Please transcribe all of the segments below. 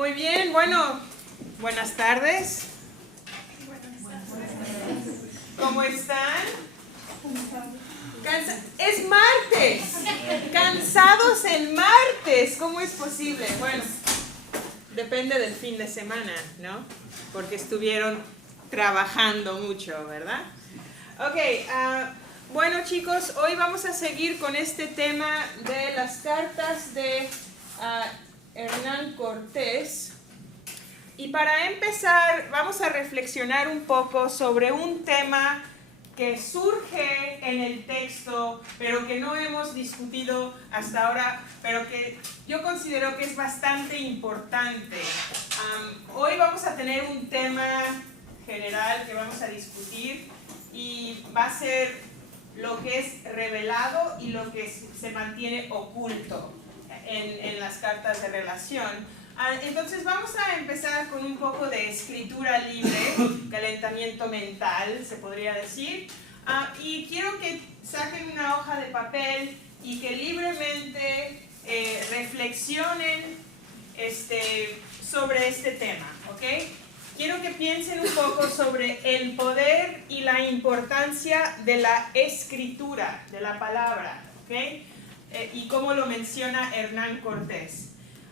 Muy bien, bueno, buenas tardes. ¿Cómo están? Es martes. Cansados en martes. ¿Cómo es posible? Bueno, depende del fin de semana, ¿no? Porque estuvieron trabajando mucho, ¿verdad? Ok, bueno chicos, hoy vamos a seguir con este tema de las cartas de Hernán Cortés. Y para empezar, vamos a reflexionar un poco sobre un tema que surge en el texto, pero que no hemos discutido hasta ahora, pero que yo considero que es bastante importante. Hoy vamos a tener un tema general que vamos a discutir y va a ser lo que es revelado y lo que se mantiene oculto en las cartas de relación. Entonces vamos a empezar con un poco de escritura libre, calentamiento mental, se podría decir. Y quiero que saquen una hoja de papel y que libremente reflexionen sobre este tema, ¿ok? Quiero que piensen un poco sobre el poder y la importancia de la escritura, de la palabra, ¿ok? Y cómo lo menciona Hernán Cortés.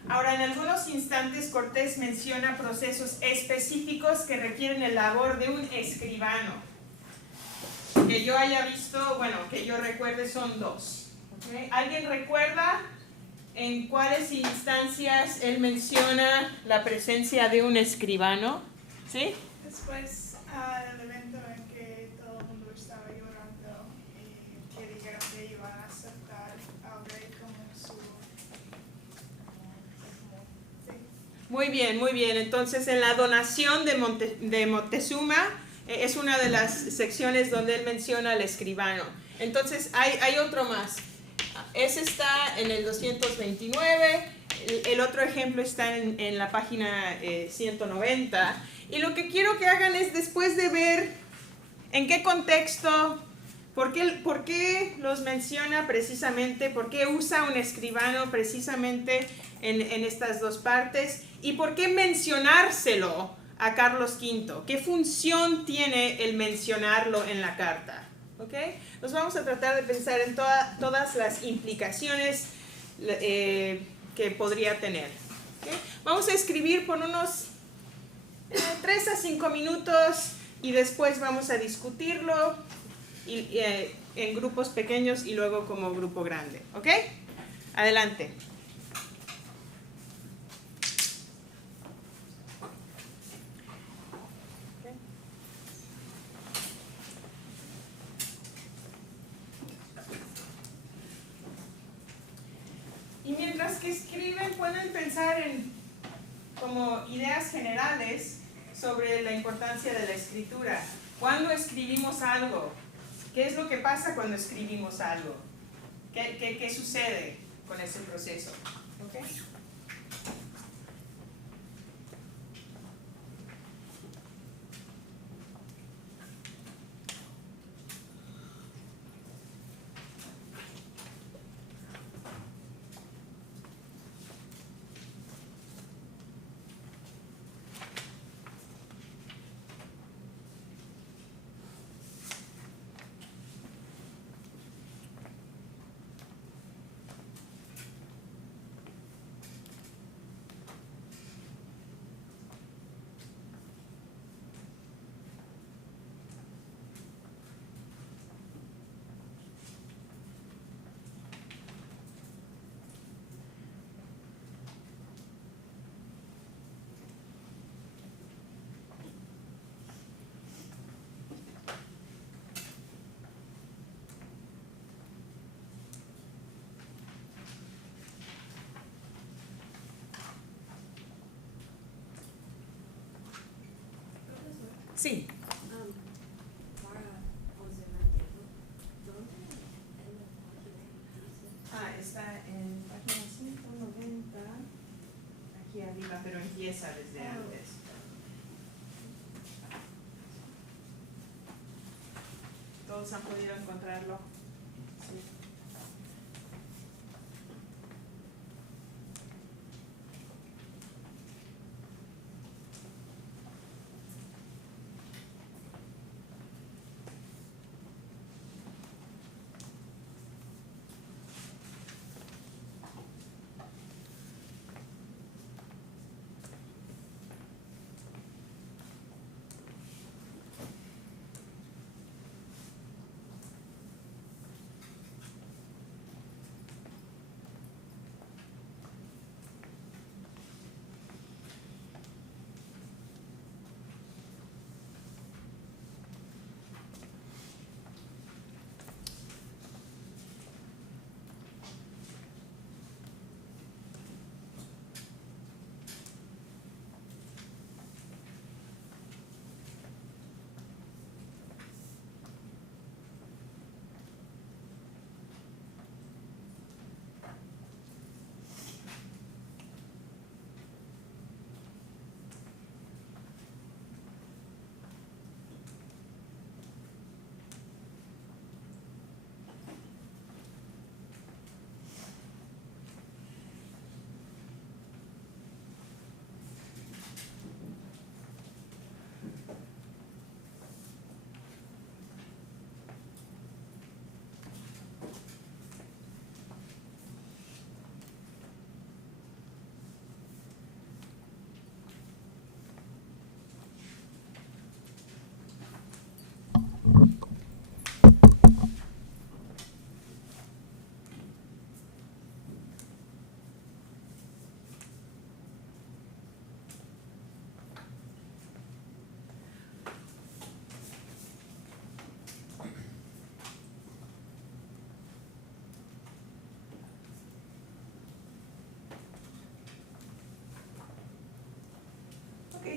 Ahora, en algunos instantes Cortés menciona procesos específicos que requieren el labor de un escribano. Que yo haya visto, bueno, que yo recuerde son dos. ¿Okay? ¿Alguien recuerda en cuáles instancias él menciona la presencia de un escribano? ¿Sí? Después del evento en que todo el mundo estaba llorando y que dijeron que iban a aceptar al rey como su... Muy bien, muy bien. Entonces, en la donación de Moctezuma es una de las secciones donde él menciona al escribano. Entonces, hay otro más. Ese está en el 229. El otro ejemplo está en la página 190. Y lo que quiero que hagan es, después de ver en qué contexto, por qué los menciona precisamente, por qué usa un escribano precisamente en estas dos partes, y por qué mencionárselo a Carlos V. ¿Qué función tiene el mencionarlo en la carta? ¿Okay? Nos vamos a tratar de pensar en todas las implicaciones que podría tener. ¿Okay? Vamos a escribir por unos 3 a 5 minutos y después vamos a discutirlo en grupos pequeños y luego como grupo grande. ¿Ok? Adelante. Y mientras que escriben, pueden pensar en como ideas generales sobre la importancia de la escritura. ¿Cuándo escribimos algo? ¿Qué es lo que pasa cuando escribimos algo? ¿Qué sucede con ese proceso? ¿Okay? Sí. Está en página 190, aquí arriba, pero empieza desde antes. ¿Todos han podido encontrarlo? Sí.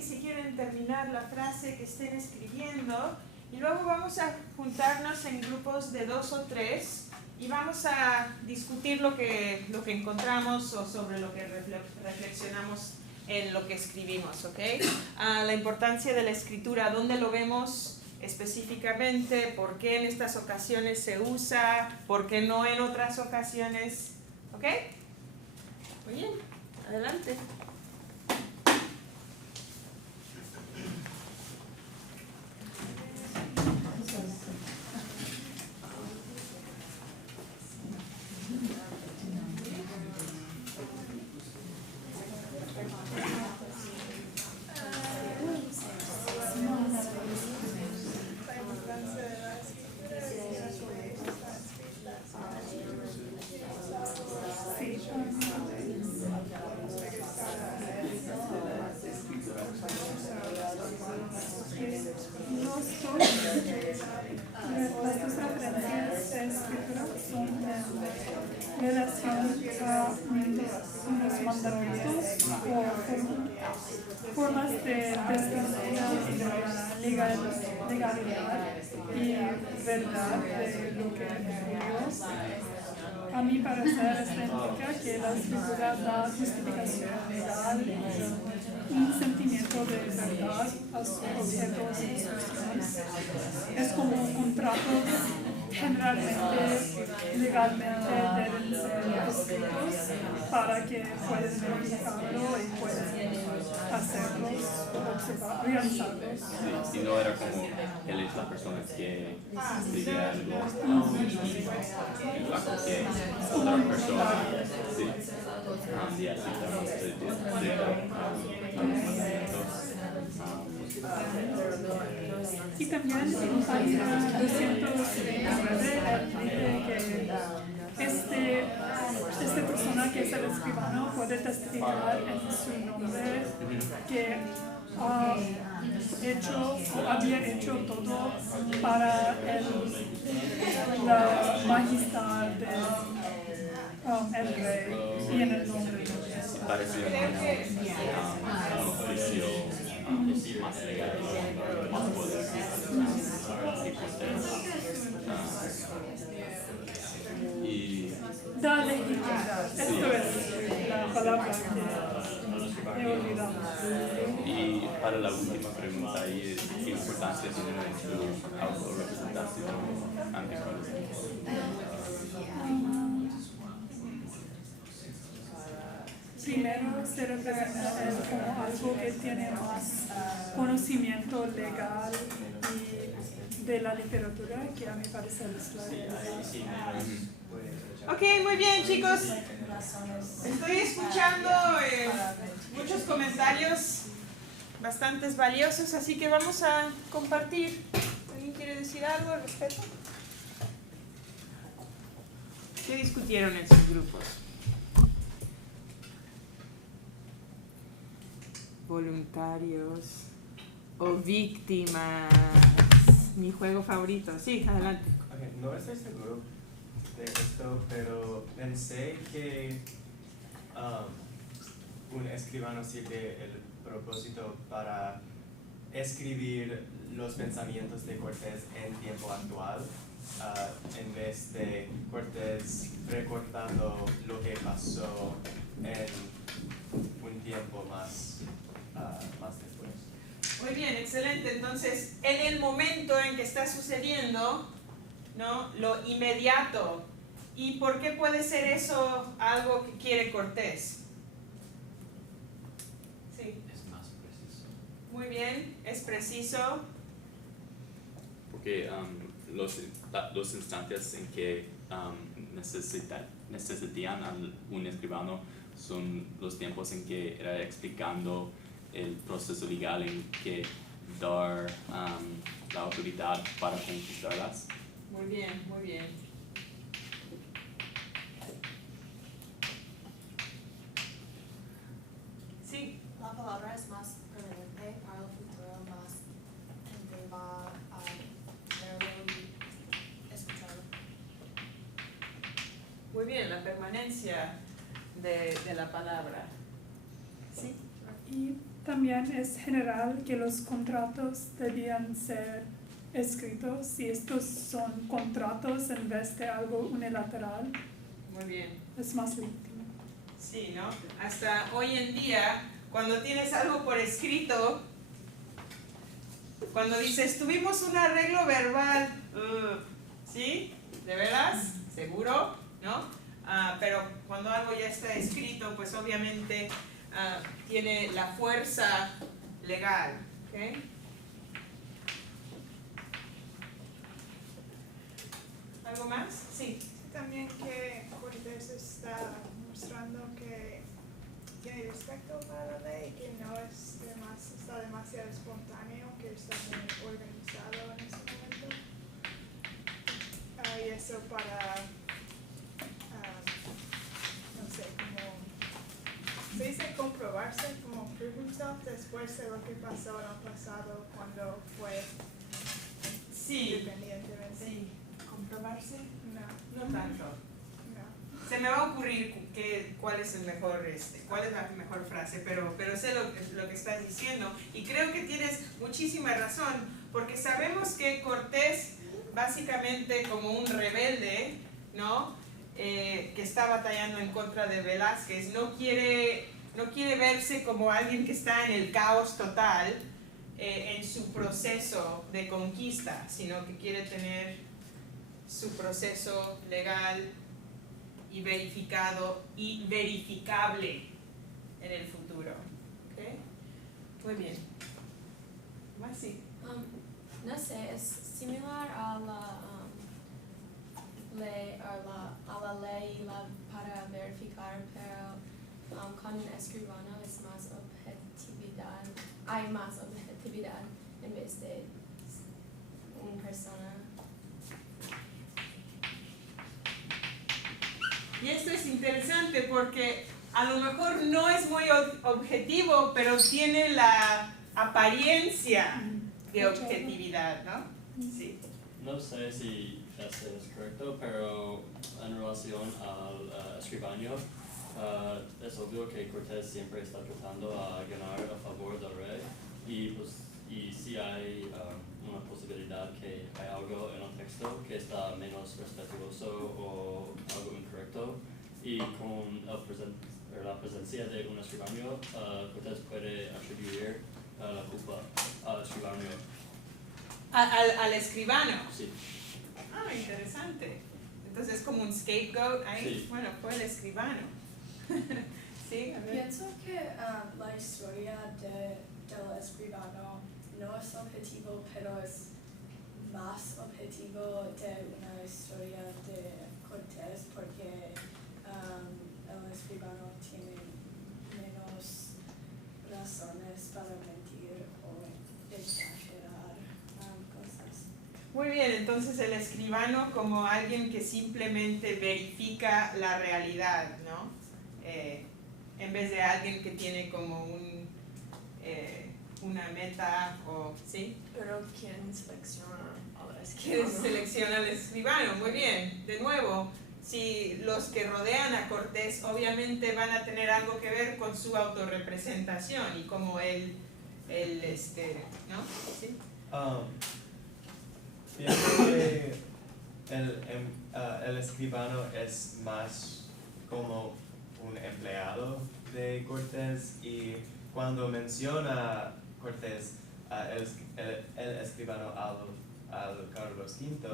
si quieren terminar la frase que estén escribiendo, y luego vamos a juntarnos en grupos de 2 o 3 y vamos a discutir lo que encontramos o sobre lo que reflexionamos en lo que escribimos, ¿ok? La importancia de la escritura, dónde lo vemos específicamente, por qué en estas ocasiones se usa, por qué no en otras ocasiones, ¿ok? Muy bien, adelante. Las dos referencias de escritura son en relación a unos mandamientos o formas de testimonio de la legalidad y verdad de lo que Dios. A mi parecer, esto indica que la escritura da justificación legal y un sentimiento de verdad a sus objetos y instrucciones. Es como un contrato, generalmente, legalmente deben ser escritos para que puedan verificarlo y puedan hacerlos, realizarlos. Sí, y no era como él es la persona que escribía algo en la que otra persona, sí, y así Y también en página 229 dice que esta persona que es el escribano puede testificar en su nombre que ha hecho o había hecho todo para la majestad del rey y en el nombre de Dios. parecía un oficio más legal, más poderoso y Da legitimidad. Esto es la palabra que he olvidado. Y para la última pregunta, ¿qué importancia tiene en su autorrepresentación ante Cristo? Primero se representa él como algo que tiene más conocimiento legal y de la literatura, que a mi parecer es la realidad. Ok, muy bien, chicos. Estoy escuchando muchos comentarios bastante valiosos, así que vamos a compartir. ¿Alguien quiere decir algo al respecto? ¿Qué discutieron en sus grupos? Voluntarios o víctimas. Mi juego favorito. Sí, adelante. Okay, no estoy seguro de esto, pero pensé que un escribano sirve el propósito para escribir los pensamientos de Cortés en tiempo actual, en vez de Cortés recordando lo que pasó en un tiempo más después. Muy bien, excelente. Entonces, en el momento en que está sucediendo, ¿no? Lo inmediato. ¿Y por qué puede ser eso algo que quiere Cortés? Sí. Es más preciso. Muy bien, es preciso. Porque los instantes en que necesitan a un escribano son los tiempos en que era explicando el proceso legal en que dar la autoridad para conquistarlas. Muy bien, muy bien. Sí. La palabra es más permanente para el futuro, más gente va a verlo y escucharlo. Muy bien, la permanencia de la palabra. ¿Sí? Y También es general que los contratos debían ser escritos y estos son contratos en vez de algo unilateral. Muy bien. Es más legítimo. Sí, ¿no? Hasta hoy en día, cuando tienes algo por escrito, cuando dices, tuvimos un arreglo verbal, ¿sí? ¿De veras? ¿Seguro? ¿No? Pero cuando algo ya está escrito, pues obviamente tiene la fuerza legal. ¿Ok? ¿Algo más? Sí. También que Cortés está mostrando que tiene respeto para la ley y que no es está demasiado espontáneo, que está muy organizado en este momento. Y eso para, no sé, como, se dice comprobarse, como prove himself después de lo que pasó en el pasado cuando fue Sí. independientemente. Sí. ¿Comprobarse? No, No tanto. no. Se me va a ocurrir cuál es la mejor frase, pero sé lo que estás diciendo y creo que tienes muchísima razón, porque sabemos que Cortés, básicamente como un rebelde, ¿no? Que está batallando en contra de Velázquez, no quiere verse como alguien que está en el caos total en su proceso de conquista, sino que quiere tener su proceso legal y verificado y verificable en el futuro. ¿Okay? Muy bien. Más sí. No sé, es similar a la ley para verificar, pero con un escribano es más objetividad, hay más objetividad en vez de una persona. Y esto es interesante porque a lo mejor no es muy objetivo, pero tiene la apariencia de objetividad, ¿no? Sí. No sé si este es correcto, pero en relación al escribanio, es obvio que Cortés siempre está tratando a ganar a favor del rey y si hay una posibilidad que hay algo en el texto que está menos respetuoso o algo incorrecto y con la presencia de un escribanio, Cortés puede atribuir la culpa al escribanio. Al escribano. Sí. Ah, interesante. Entonces es como un scapegoat ahí. Sí. Bueno, fue el escribano. Sí, a ver. Pienso que la historia del escribano no es objetivo, pero es más objetivo de una historia de Cortés porque el escribano tiene menos razones para mentir o exagerar cosas. Muy bien, entonces el escribano como alguien que simplemente verifica la realidad, ¿no? En vez de alguien que tiene como una meta o, ¿sí? Pero ¿quién selecciona al ¿Quién escribano? selecciona al escribano? Muy bien, de nuevo, si los que rodean a Cortés obviamente van a tener algo que ver con su autorrepresentación y como él ¿no? ¿Sí? Pienso que el escribano es más como un empleado de Cortés y cuando menciona Cortés el escribano al Carlos V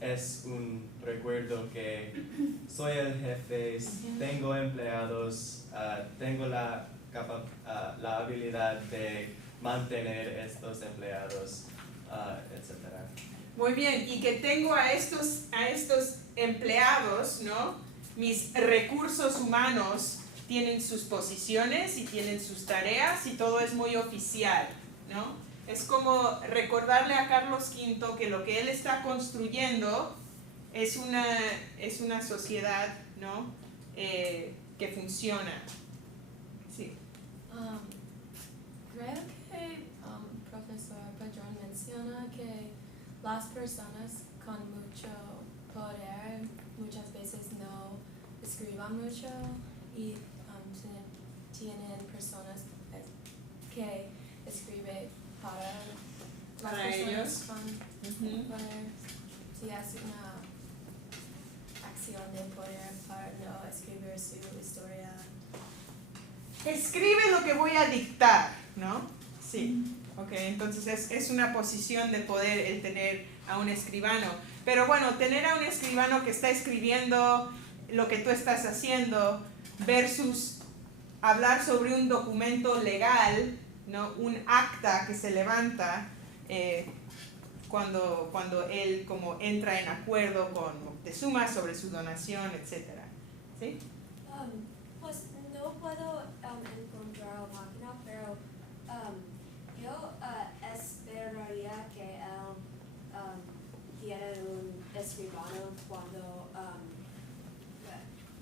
es un recuerdo que soy el jefe, tengo empleados, tengo la habilidad de mantener estos empleados, etc. Muy bien, y que tengo a estos empleados, ¿no? Mis recursos humanos tienen sus posiciones y tienen sus tareas y todo es muy oficial, ¿no? Es como recordarle a Carlos V que lo que él está construyendo es una sociedad, ¿no? Que funciona. Sí. Creo que profesor Padrón menciona que las personas con mucho poder muchas veces no escriban mucho y tienen personas que escribe para las Para personas ellos. con Ujú. poder. Si hace una acción de poder para no escribir su historia. Escribe lo que voy a dictar, ¿no? Sí. Ok, entonces es una posición de poder el tener a un escribano. Pero bueno, tener a un escribano que está escribiendo lo que tú estás haciendo versus hablar sobre un documento legal, ¿no? Un acta que se levanta cuando él como entra en acuerdo con Moctezuma sobre su donación, etc. ¿Sí? Pues no puedo encontrar la página, pero yo esperaría que él tiene un escribano cuando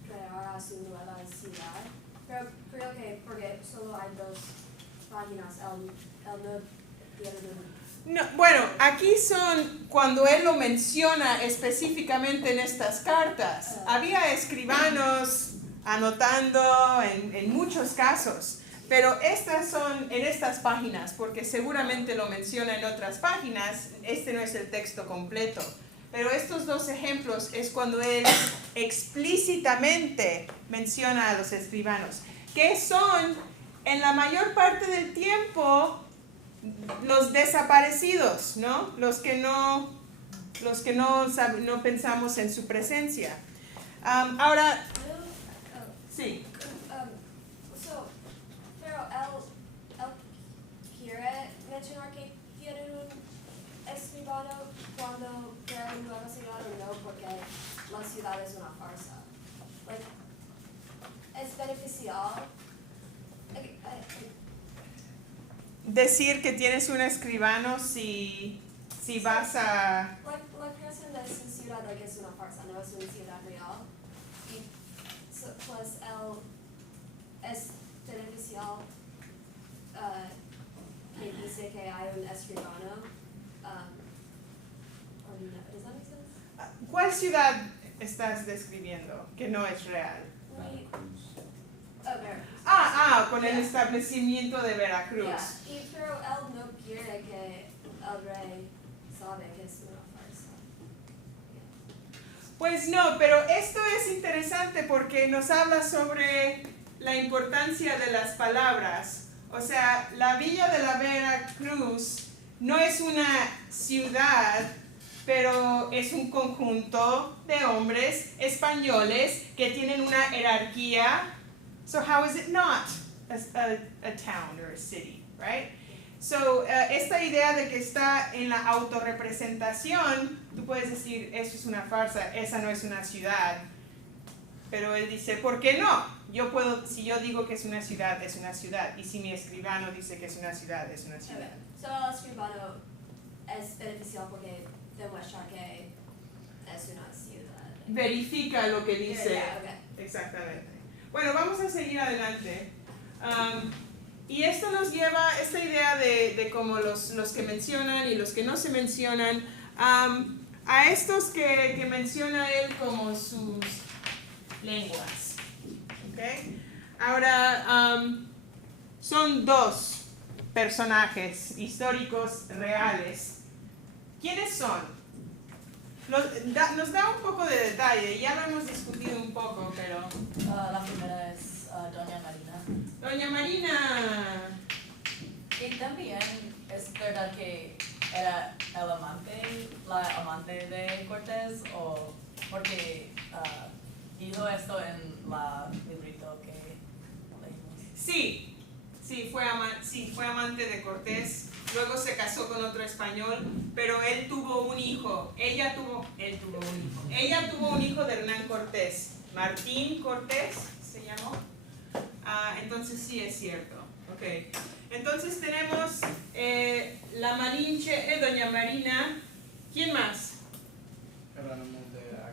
creara su nueva ciudad. Pero creo que porque solo hay 2 páginas, él no tiene un... No, bueno, aquí son cuando él lo menciona específicamente en estas cartas. Había escribanos anotando en muchos casos, pero estas son en estas páginas, porque seguramente lo menciona en otras páginas. Este no es el texto completo. Pero estos 2 ejemplos es cuando él explícitamente menciona a los escribanos, que son en la mayor parte del tiempo los desaparecidos, ¿no? Los que no pensamos en su presencia. Ahora, sí. Pero él quiere mencionar que tiene un escribano cuando crea una nueva ciudad o no, porque la ciudad es una farsa. Es beneficial. Decir que tienes un escribano si vas a... La creación de su ciudad es una farsa, no es una ciudad real. Y pues él es beneficial que dice que hay un escribano. ¿Does that make sense? ¿Cuál ciudad estás describiendo que no es real? Con el establecimiento de Veracruz. Yeah. Pero él no quiere que el rey sabe que es una farsa. Pues no, pero esto es interesante porque nos habla sobre la importancia de las palabras. O sea, la villa de la Veracruz no es una ciudad, pero es un conjunto de hombres españoles que tienen una jerarquía. So how is it not a town or a city, right? So, esta idea de que está en la autorrepresentación, tú puedes decir, eso es una farsa, esa no es una ciudad. Pero él dice, ¿por qué no? Si yo digo que es una ciudad, es una ciudad. Y si mi escribano dice que es una ciudad, es una ciudad. So el escribano es beneficial porque demuestra que es una ciudad. Verifica lo que dice. Yeah, okay. Exactamente. Bueno, vamos a seguir adelante. Y esto nos lleva, esta idea de como los que mencionan y los que no se mencionan, a estos que menciona él como sus lenguas. ¿Okay? Ahora, son 2 personajes históricos reales. ¿Quiénes son? Nos da un poco de detalle, ya lo hemos discutido un poco, pero... La primera es Doña Marina. Doña Marina. Y también es verdad que era la amante de Cortés, o porque dijo esto en la librito que leímos. Sí, fue amante de Cortés. Luego se casó con otro español, pero él tuvo un hijo. Ella tuvo un hijo de Hernán Cortés. Martín Cortés se llamó. Entonces sí es cierto. Okay. Entonces tenemos la Malinche, Doña Marina. ¿Quién más? Jerónimo de Agua.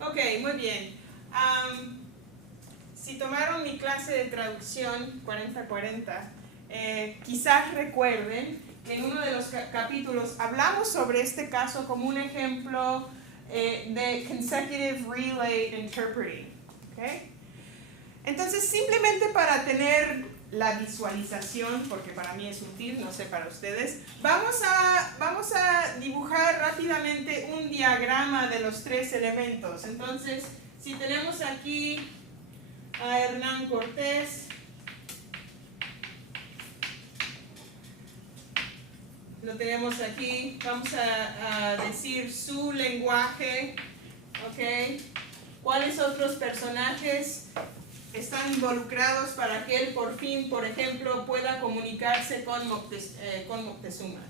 Ok, muy bien. Si tomaron mi clase de traducción 40-40, quizás recuerden que en uno de los capítulos hablamos sobre este caso como un ejemplo de consecutive relay interpreting. ¿Okay? Entonces, simplemente para tener la visualización, porque para mí es útil, no sé para ustedes, vamos a dibujar rápidamente un diagrama de los tres elementos. Entonces, si tenemos aquí a Hernán Cortés, lo tenemos aquí, vamos a decir su lenguaje, ¿ok? ¿Cuáles otros personajes están involucrados para que él por fin, por ejemplo, pueda comunicarse con Moctezuma?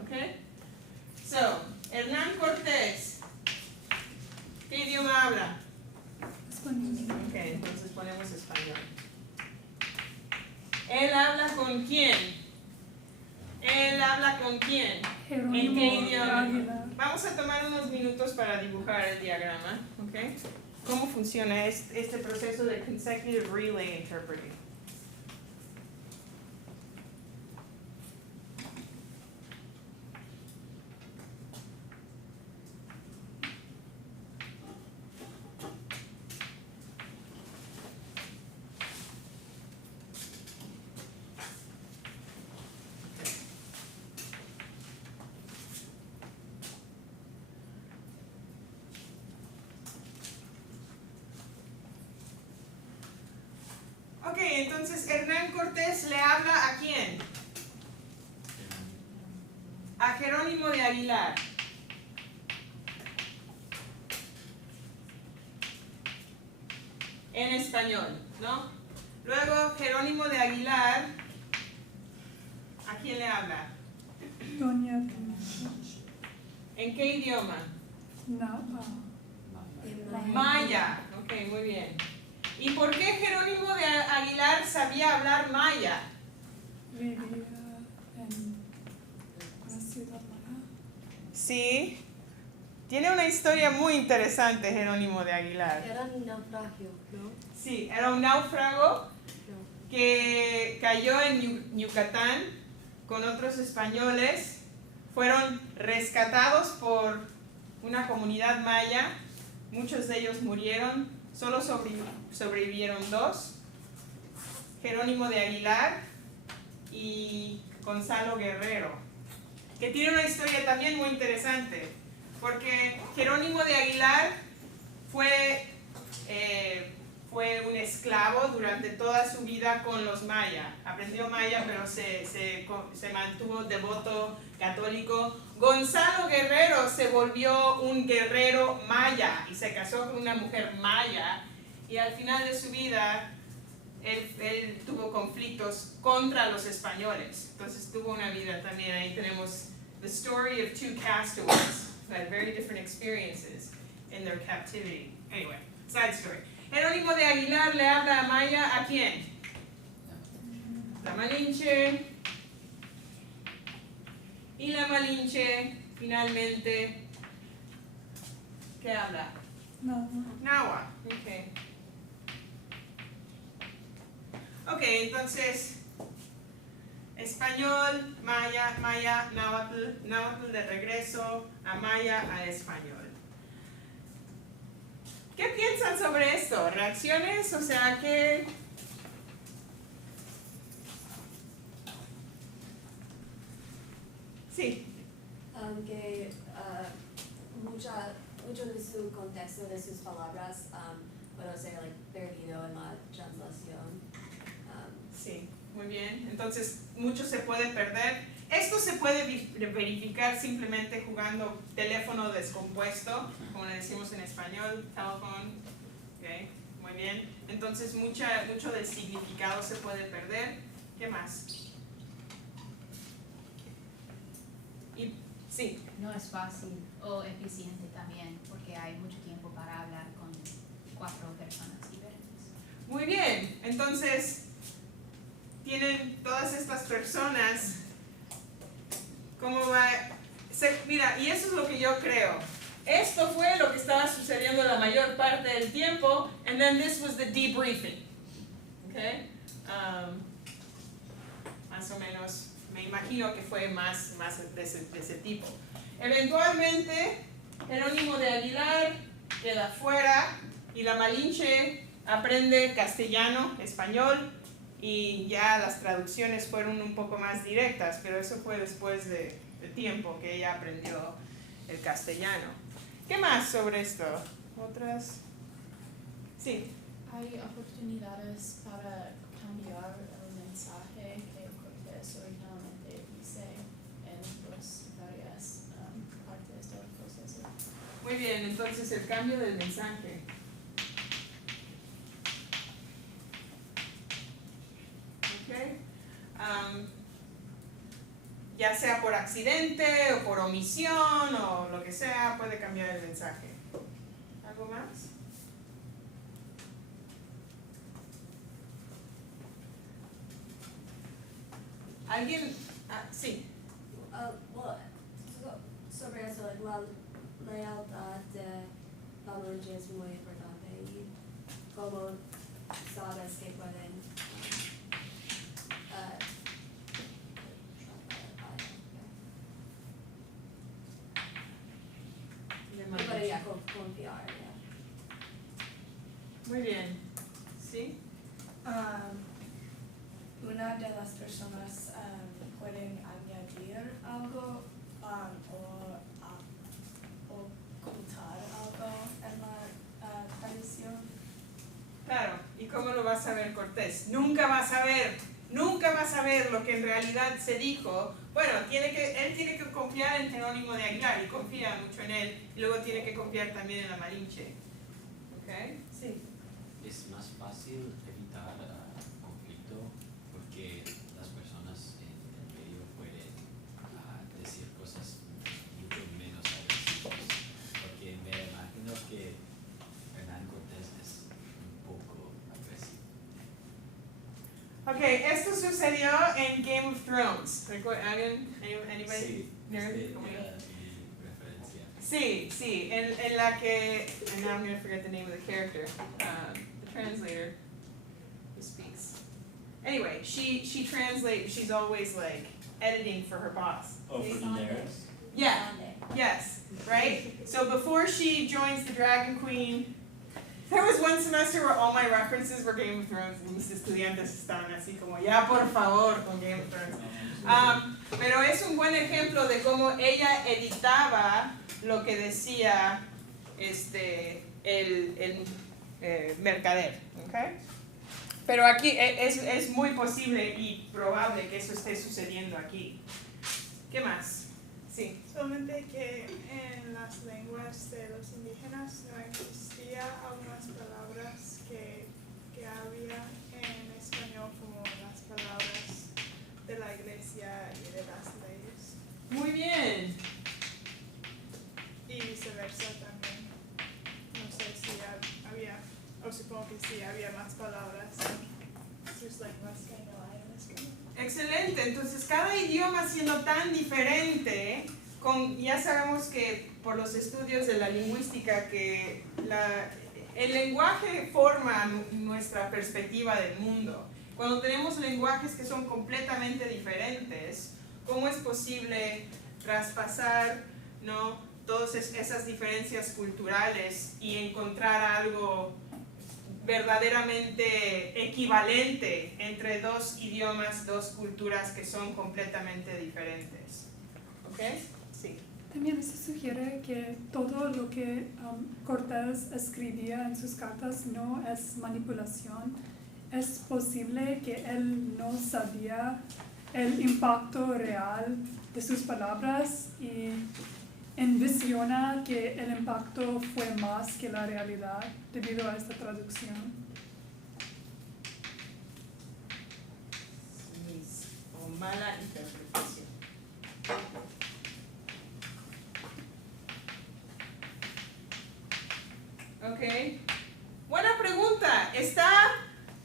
¿Ok? So, Hernán Cortés, ¿qué idioma habla? Español. Ok, entonces ponemos español. ¿Él habla con quién? ¿Él habla con quién? ¿En qué idioma? Águila. Vamos a tomar unos minutos para dibujar el diagrama, ¿ok? ¿Cómo funciona este proceso de consecutive relay interpreting? Ok, entonces Hernán Cortés le habla ¿a quién? A Jerónimo de Aguilar. En español, ¿no? Luego Jerónimo de Aguilar, ¿a quién le habla? Doña Teresa. ¿En qué idioma? Napa. Maya. Ok, muy bien. ¿Y por qué Jerónimo de Aguilar sabía hablar maya? Vivía en la ciudad maya. Sí. Tiene una historia muy interesante Jerónimo de Aguilar. Era un naufragio, ¿no? Sí, era un náufrago que cayó en Yucatán con otros españoles. Fueron rescatados por una comunidad maya. Muchos de ellos murieron. Solo sobrevivieron 2. Jerónimo de Aguilar y Gonzalo Guerrero. Que tiene una historia también muy interesante. Porque Jerónimo de Aguilar fue un esclavo durante toda su vida con los maya. Aprendió maya, pero se mantuvo devoto católico. Gonzalo Guerrero se volvió un guerrero maya y se casó con una mujer maya. Y al final de su vida, él tuvo conflictos contra los españoles. Entonces tuvo una vida también. Ahí tenemos the story of 2 castaways who had very different experiences in their captivity. Anyway, side story. Jerónimo de Aguilar le habla a Maya, ¿a quién? La Malinche. Y la Malinche, finalmente, ¿qué habla? Napa. Nahua. Okay. Ok, entonces, español, maya, maya, náhuatl, náhuatl de regreso a maya, a español. ¿Qué piensan sobre esto? ¿Reacciones? O sea, ¿qué? Sí. Que mucho de su contexto de sus palabras puede ser perdido en la translación. Sí, muy bien. Entonces, mucho se puede perder. Esto se puede verificar simplemente jugando teléfono descompuesto, como le decimos en español, telephone. Okay, muy bien. Entonces, mucho del significado se puede perder. ¿Qué más? Y, sí. No es fácil o eficiente también, porque hay mucho tiempo para hablar con 4 personas diferentes. Muy bien. Entonces, tienen todas estas personas. ¿Cómo va? Mira, y eso es lo que yo creo. Esto fue lo que estaba sucediendo la mayor parte del tiempo, and then this was the debriefing. Okay? Más o menos, me imagino que fue más de ese tipo. Eventualmente, Jerónimo de Aguilar queda fuera y la Malinche aprende castellano, español, y ya las traducciones fueron un poco más directas, pero eso fue después de tiempo que ella aprendió el castellano. ¿Qué más sobre esto? ¿Otras? Sí. Hay oportunidades para cambiar el mensaje que Cortés originalmente dice en varias partes del proceso. Muy bien, entonces el cambio del mensaje. Okay. Ya sea por accidente o por omisión o lo que sea, puede cambiar el mensaje. ¿Algo más? ¿Alguien? Sí. Sobre eso, la lealtad de la Malinche es muy importante y cómo sabes que pueden podría confiar. Muy bien. ¿Sí? Una de las personas pueden añadir algo o ocultar algo en la tradición. Claro, ¿y cómo lo va a saber Cortés? Nunca va a saber lo que en realidad se dijo. Bueno, él tiene que confiar en Jerónimo de Aguilar y confía mucho en él, y luego tiene que confiar también en la Malinche. ¿Ok? Sí. Es más fácil evitar conflicto porque las personas en el medio pueden decir cosas mucho menos agresivas. Porque me imagino que Hernán Cortés es un poco agresivo. Ok, esto sucedió en Game of Thrones. ¿Alguien? Anybody? Sí, Nerd? mi referencia. Sí, en la que, and now I'm going to forget the name of the character, the translator who speaks. Anyway, she translates, she's always like editing for her boss. Oh, for Daenerys? Yeah, yes, right? So before she joins the Dragon Queen, there was one semester where all my references were Game of Thrones, y mis estudiantes estaban así como, ya por favor, con Game of Thrones. Pero es un buen ejemplo de cómo ella editaba lo que decía el mercader, ¿okay? Pero aquí es muy posible y probable que eso esté sucediendo aquí. ¿Qué más? Sí. Solamente que en las lenguas de los indígenas no existía algunas palabras que había en español, como las palabras de la iglesia y de las leyes. Muy bien. Y viceversa también. No sé si había, o supongo que sí, había más palabras en sus lenguas que no hay en español. Excelente, entonces cada idioma siendo tan diferente, ya sabemos que por los estudios de la lingüística que el lenguaje forma nuestra perspectiva del mundo. Cuando tenemos lenguajes que son completamente diferentes, ¿cómo es posible traspasar, ¿no?, todas esas diferencias culturales y encontrar algo verdaderamente equivalente entre dos idiomas, dos culturas que son completamente diferentes? ¿Ok? Sí. También se sugiere que todo lo que Cortés escribía en sus cartas no es manipulación. Es posible que él no sabía el impacto real de sus palabras y envisiona que el impacto fue más que la realidad debido a esta traducción. O mala interpretación. Ok. Buena pregunta. ¿Está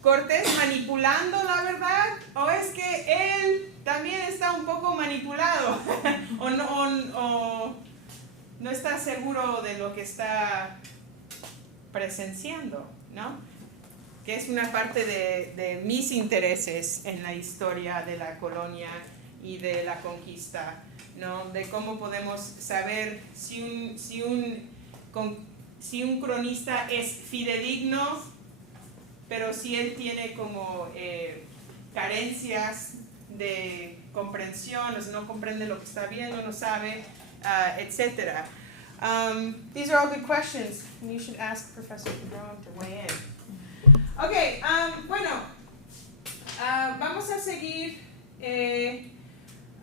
Cortés manipulando la verdad? ¿O es que él también está un poco manipulado? ¿O no está seguro de lo que está presenciando, ¿no? Que es una parte de mis intereses en la historia de la colonia y de la conquista, ¿no? De cómo podemos saber si un cronista es fidedigno, pero si él tiene como carencias de comprensión, o sea, no comprende lo que está viendo, no sabe, etc. These are all good questions, and you should ask Professor Padron to weigh in. Okay, bueno, vamos a seguir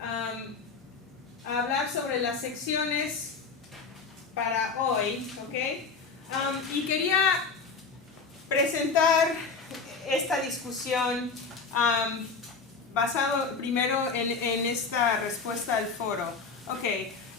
a hablar sobre las secciones para hoy, ¿ok? Y quería presentar esta discusión basado primero en esta respuesta al foro. Ok,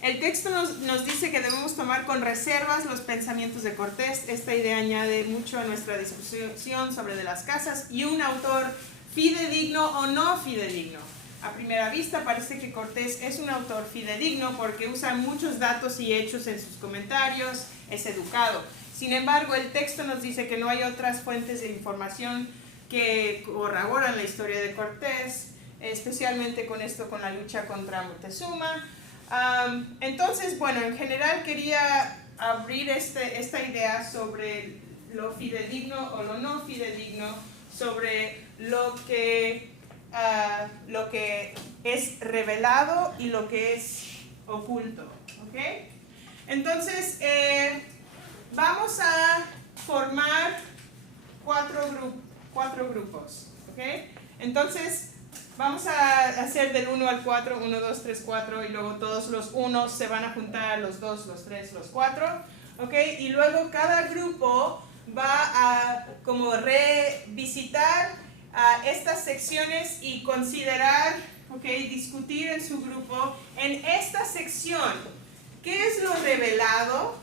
el texto nos dice que debemos tomar con reservas los pensamientos de Cortés. Esta idea añade mucho a nuestra discusión sobre de las casas y un autor fidedigno o no fidedigno. A primera vista parece que Cortés es un autor fidedigno porque usa muchos datos y hechos en sus comentarios, es educado. Sin embargo, el texto nos dice que no hay otras fuentes de información que corroboran la historia de Cortés, especialmente con la lucha contra Moctezuma. Entonces, bueno, en general quería abrir esta idea sobre lo fidedigno o lo no fidedigno, sobre lo que es revelado y lo que es oculto, ¿ok? Entonces, vamos a formar cuatro grupos, ¿ok? Entonces, vamos a hacer del 1 al 4, 1, 2, 3, 4, y luego todos los 1 se van a juntar, los 2, los 3, los 4, ¿ok? Y luego cada grupo va a como revisitar estas secciones y considerar, ¿ok? Discutir en su grupo en esta sección qué es lo revelado,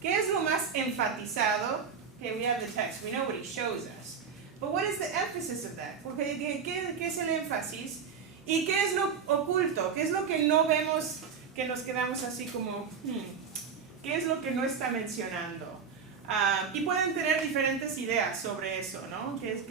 qué es lo más enfatizado. Okay, we have the text, we know what he shows us. But what is the emphasis of that? Porque ¿qué es el énfasis? ¿Y qué es lo oculto? ¿Qué es lo que no vemos, que nos quedamos así como, ¿qué es lo que no está mencionando? Y pueden tener diferentes ideas sobre eso, ¿no? ¿Qué es